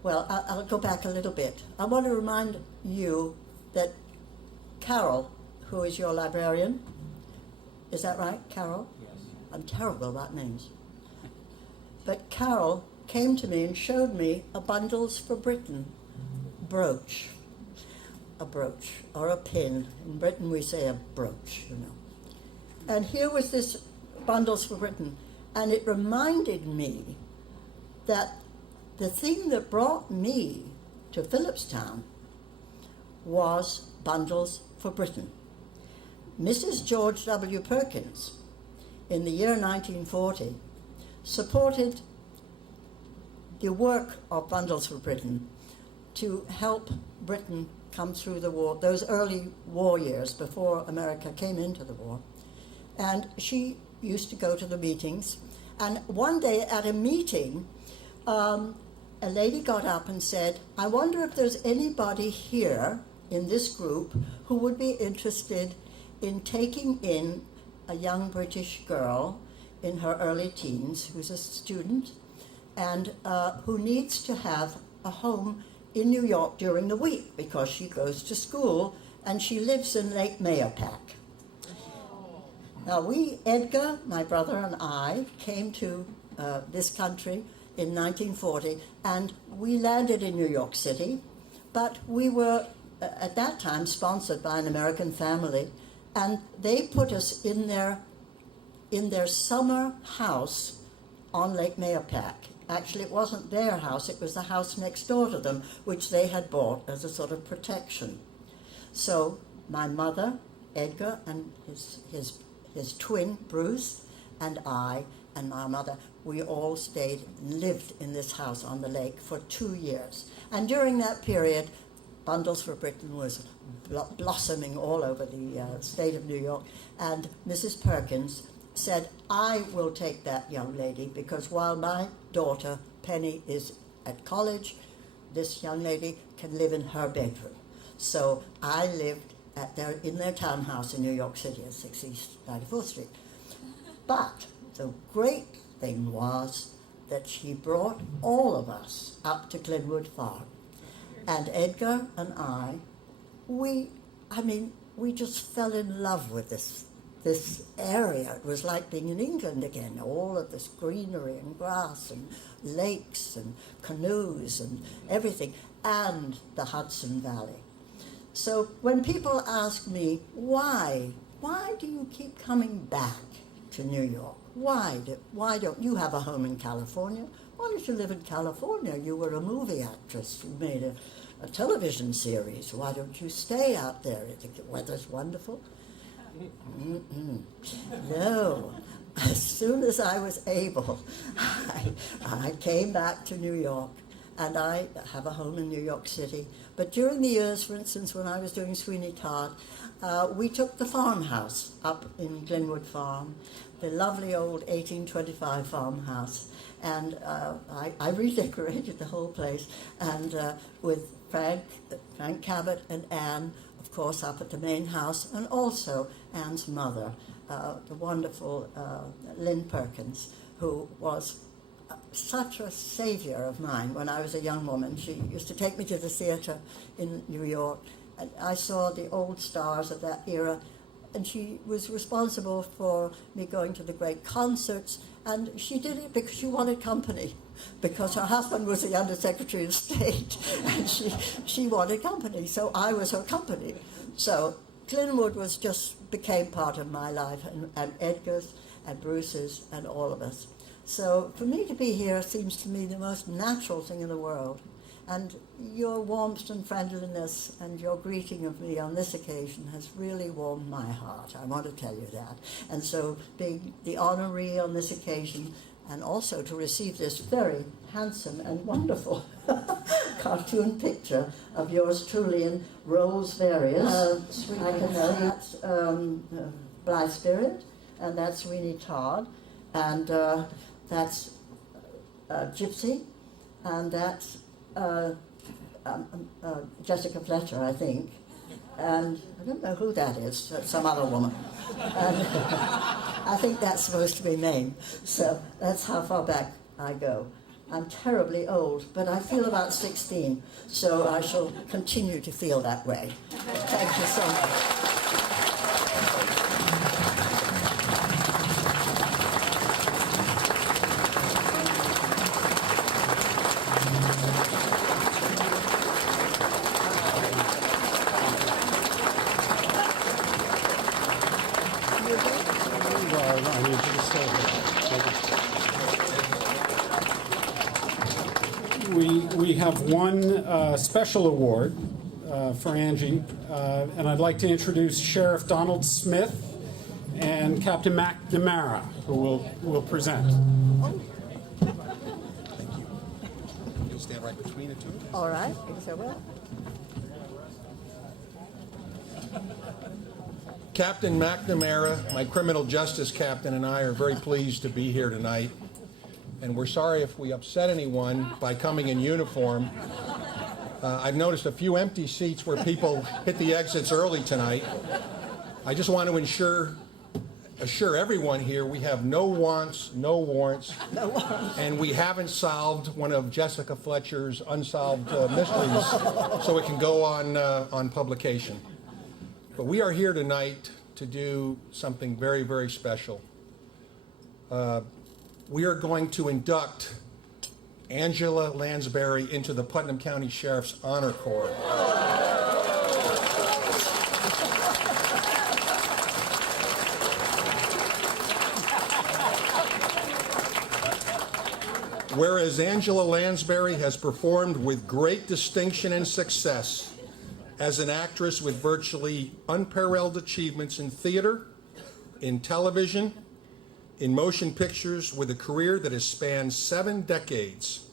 well, I'll go back a little bit. I want to remind you that Carol, who is your librarian, is that right, Carol? Yes. I'm terrible about names. But Carol came to me and showed me a Bundles for Britain brooch. A brooch, or a pin. In Britain we say a brooch, you know. And here was this Bundles for Britain, and it reminded me that the thing that brought me to Phillipstown was Bundles for Britain. Mrs. George W. Perkins, in the year 1940, supported the work of Bundles for Britain to help Britain come through the war, those early war years before America came into the war. And she used to go to the meetings. And one day at a meeting, a lady got up and said, I wonder if there's anybody here in this group who would be interested in taking in a young British girl in her early teens who's a student and who needs to have a home in New York during the week because she goes to school and she lives in Lake Mahopac. Now Edgar, my brother, and I came to this country in 1940 and we landed in New York City, but we were at that time sponsored by an American family, and they put us in their summer house on Lake Mahopac. Actually, it wasn't their house, it was the house next door to them, which they had bought as a sort of protection. So my mother, Edgar, and his twin, Bruce, and I, and my mother, we all stayed and lived in this house on the lake for 2 years. And during that period, Bundles for Britain was blossoming all over the state of New York, and Mrs. Perkins said, I will take that young lady because while my daughter, Penny, is at college, this young lady can live in her bedroom. So I lived in their townhouse in New York City at 6 East 94th Street. But the great thing was that she brought all of us up to Glenwood Farm. And Edgar and I, we just fell in love with this this area. It was like being in England again, all of this greenery and grass and lakes and canoes and everything, and the Hudson Valley. So when people ask me, why do you keep coming back to New York? Why don't you have a home in California? Why don't you live in California? You were a movie actress. You made a television series. Why don't you stay out there? The weather's wonderful. No. As soon as I was able, I came back to New York, and I have a home in New York City. But during the years, for instance, when I was doing Sweeney Todd, we took the farmhouse up in Glenwood Farm, the lovely old 1825 farmhouse, and I redecorated the whole place, and with Frank Cabot and Anne, of course, up at the main house, and also Anne's mother, the wonderful Lynn Perkins, who was such a savior of mine when I was a young woman. She used to take me to the theater in New York, and I saw the old stars of that era, and she was responsible for me going to the great concerts, and she did it because she wanted company, because her husband was the Undersecretary of State, and she wanted company, so I was her company. So Glenwood became part of my life, and Edgar's and Bruce's and all of us. So for me to be here seems to me the most natural thing in the world. And your warmth and friendliness and your greeting of me on this occasion has really warmed my heart. I want to tell you that. And so being the honoree on this occasion, and also to receive this very handsome and wonderful cartoon picture of yours truly in roles various. I can know that's Blythe Spirit, and that's Sweeney Todd, and that's Gypsy, and that's Jessica Fletcher, I think, and I don't know who that is, some other woman. And I think that's supposed to be Mame, so that's how far back I go. I'm terribly old, but I feel about 16, so I shall continue to feel that way. Thank you so much. We have one special award for Angie, and I'd like to introduce Sheriff Donald Smith and Captain McNamara, who will present. Thank you. You'll stand right between the two. All right, I guess I will. Captain McNamara, my criminal justice captain, and I are very pleased to be here tonight. And we're sorry if we upset anyone by coming in uniform. I've noticed a few empty seats where people hit the exits early tonight. I just want to assure everyone here we have no wants, no warrants, and we haven't solved one of Jessica Fletcher's unsolved mysteries, so it can go on publication. But we are here tonight to do something very, very special. We are going to induct Angela Lansbury into the Putnam County Sheriff's Honor Corps. Whereas Angela Lansbury has performed with great distinction and success as an actress with virtually unparalleled achievements in theater, in television, in motion pictures, with a career that has spanned 7 decades,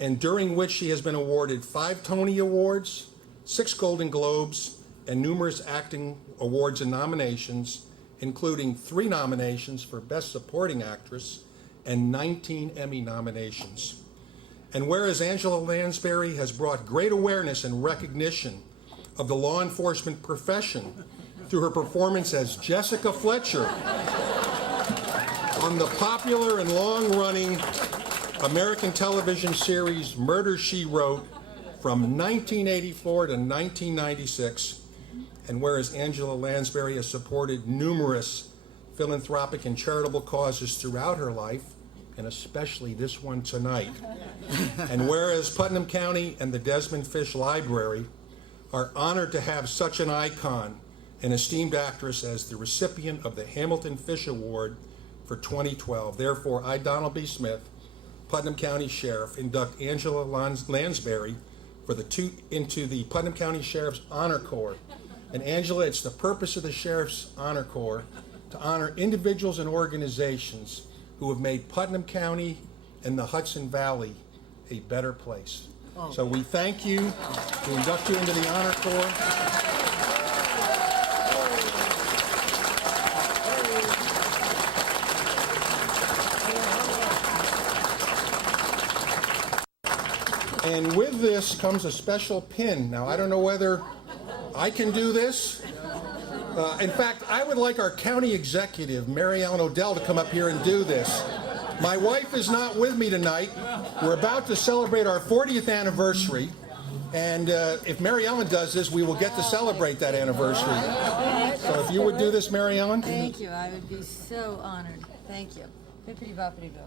and during which she has been awarded 5 Tony Awards, 6 Golden Globes, and numerous acting awards and nominations, including 3 nominations for Best Supporting Actress and 19 Emmy nominations. And whereas Angela Lansbury has brought great awareness and recognition of the law enforcement profession through her performance as Jessica Fletcher on the popular and long-running American television series Murder, She Wrote from 1984 to 1996, and whereas Angela Lansbury has supported numerous philanthropic and charitable causes throughout her life, and especially this one tonight. And whereas Putnam County and the Desmond-Fish Library are honored to have such an icon, an esteemed actress, as the recipient of the Hamilton Fish Award for 2012. Therefore, I, Donald B. Smith, Putnam County Sheriff, induct Angela Lansbury into the Putnam County Sheriff's Honor Corps. And Angela, it's the purpose of the Sheriff's Honor Corps to honor individuals and organizations who have made Putnam County and the Hudson Valley a better place. Oh. So we thank you. We induct you into the Honor Corps. And with this comes a special pin. Now, I don't know whether I can do this. In fact, I would like our county executive, Mary Ellen Odell, to come up here and do this. My wife is not with me tonight. We're about to celebrate our 40th anniversary. And if Mary Ellen does this, we will get to celebrate that anniversary. So if you would do this, Mary Ellen. Thank you. I would be so honored. Thank you. Bippity boppity boo.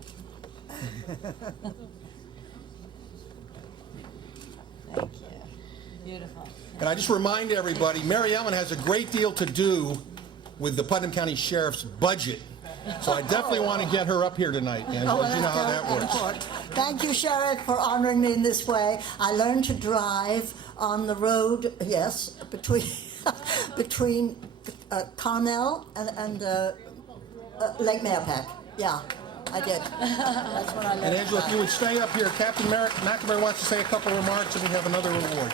Thank you. Beautiful. And I just remind everybody, Mary Ellen has a great deal to do with the Putnam County Sheriff's budget. So I definitely want to get her up here tonight, Angela. You know how that works. Thank you, Sheriff, for honoring me in this way. I learned to drive on the road, yes, between Carmel and Lake Mahopac. Yeah. I did. That's what I learned. And Angela, if you would stay up here, Captain McNamara wants to say a couple remarks, and we have another reward.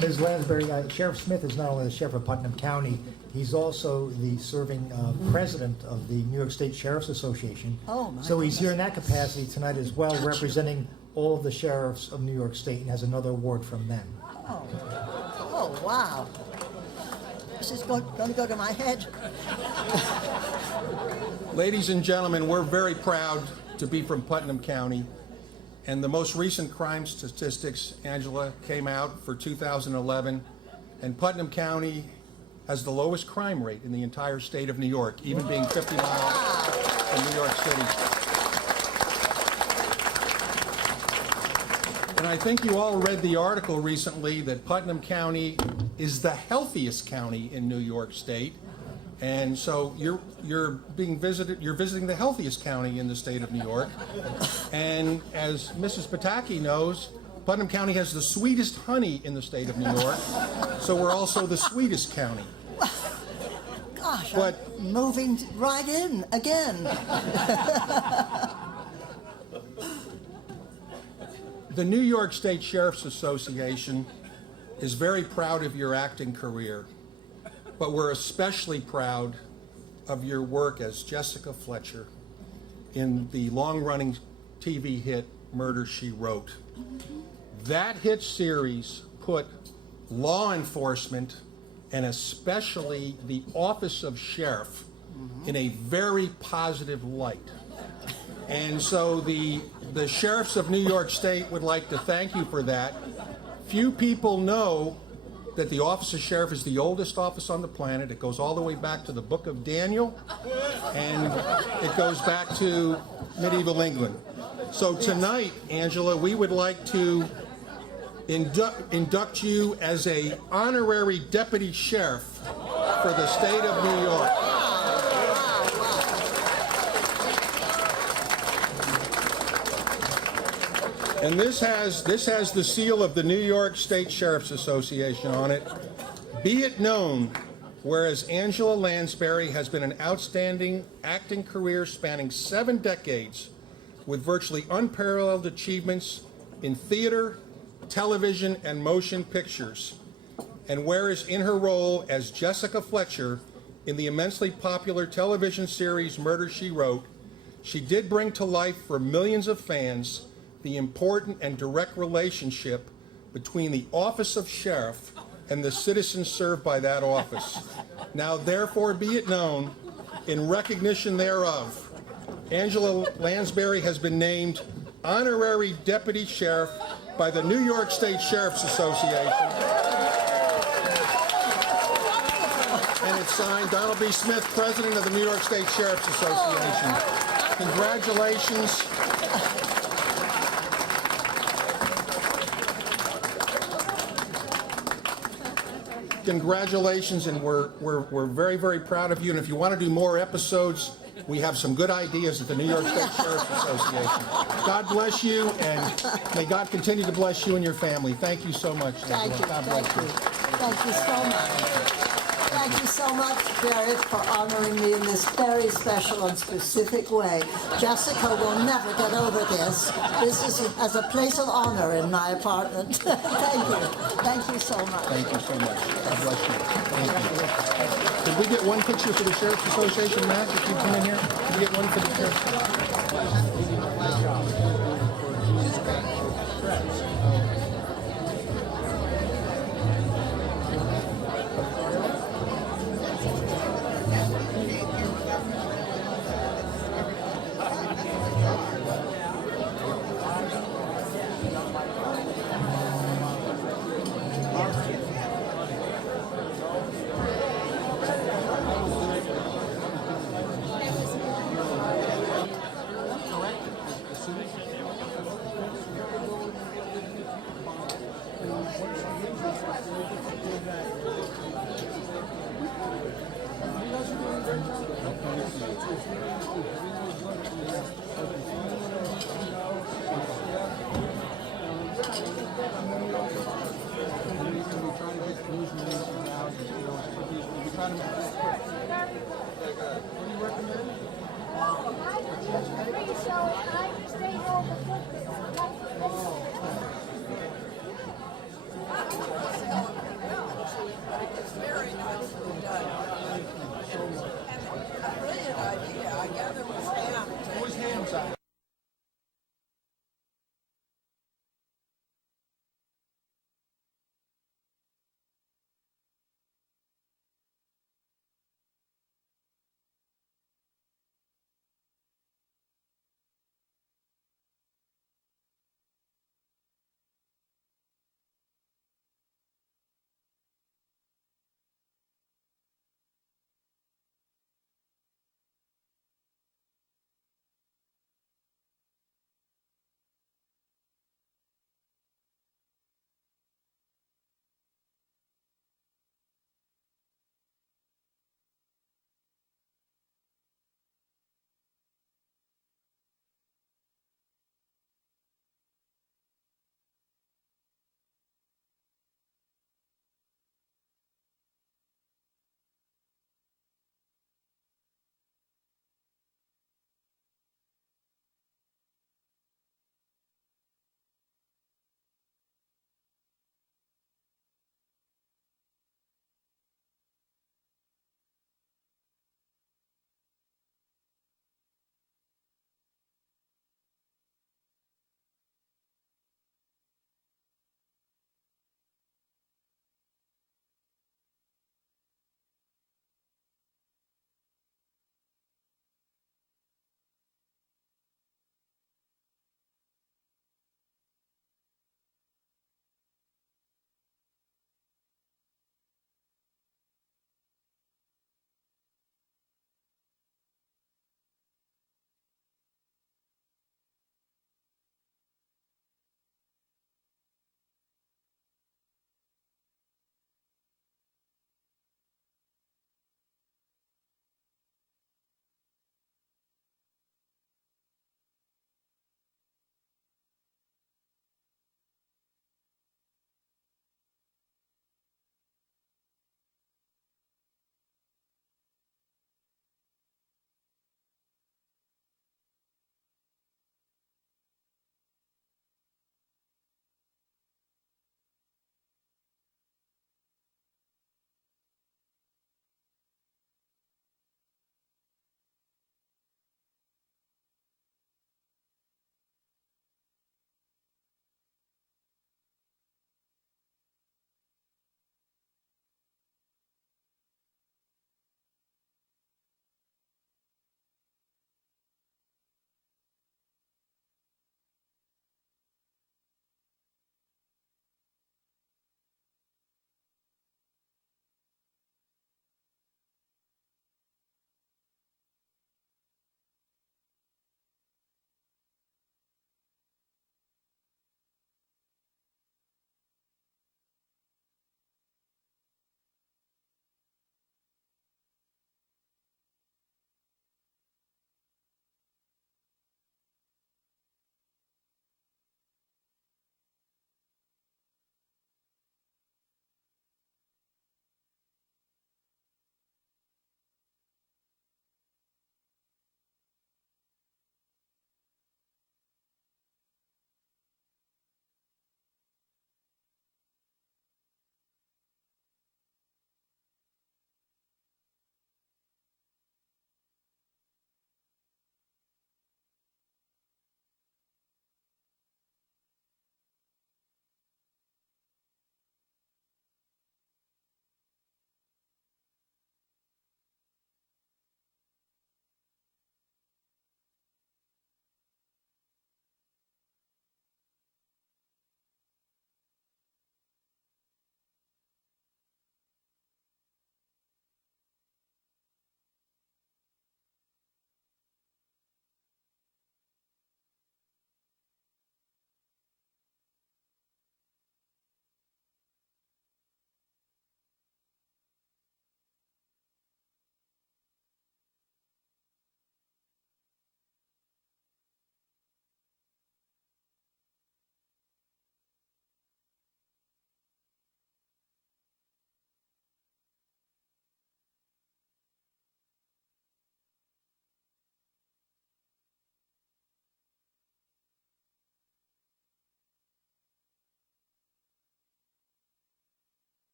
Ms. Lansbury, Sheriff Smith is not only the Sheriff of Putnam County, he's also the serving president of the New York State Sheriff's Association. Oh, my So he's here in that capacity tonight as well, representing all of the sheriffs of New York State, and has another award from them. Oh, wow. This is going to go to my head. Ladies and gentlemen, we're very proud to be from Putnam County. And the most recent crime statistics, Angela, came out for 2011. And Putnam County has the lowest crime rate in the entire state of New York, even being 50 miles from New York City. And I think you all read the article recently that Putnam County is the healthiest county in New York State. And so you're visiting the healthiest county in the state of New York. And as Mrs. Pataki knows, Putnam County has the sweetest honey in the state of New York. So we're also the sweetest county. Gosh, I'm moving right in again. The New York State Sheriff's Association is very proud of your acting career. But we're especially proud of your work as Jessica Fletcher in the long-running TV hit Murder, She Wrote. That hit series put law enforcement, and especially the office of sheriff, in a very positive light. And so the sheriffs of New York State would like to thank you for that. Few people know that the office of sheriff is the oldest office on the planet. It goes all the way back to the book of Daniel, and it goes back to medieval England. So tonight, Angela, we would like to induct you as a honorary deputy sheriff for the state of New York. And this has the seal of the New York State Sheriff's Association on it. Be it known, whereas Angela Lansbury has been an outstanding acting career spanning 7 decades with virtually unparalleled achievements in theater, television, and motion pictures. And whereas in her role as Jessica Fletcher in the immensely popular television series Murder, She Wrote, she did bring to life for millions of fans the important and direct relationship between the office of sheriff and the citizens served by that office. Now, therefore, be it known, in recognition thereof, Angela Lansbury has been named Honorary Deputy Sheriff by the New York State Sheriff's Association. And it's signed. Donald B. Smith, President of the New York State Sheriff's Association. Congratulations. Congratulations, and we're very, very proud of you. And if you want to do more episodes, we have some good ideas at the New York State Sheriff's Association. God bless you, and may God continue to bless you and your family. Thank you so much. Thank you. God bless you. Thank you so much. Thank you so much, Jared, for honoring me in this very special and specific way. Jessica will never get over this. This is as a place of honor in my apartment. Thank you. Thank you so much. Thank you so much. God bless you. Thank you. Did we get one picture for the Sheriff's Association, Matt, if you come in here? Did we get one for the Sheriff's?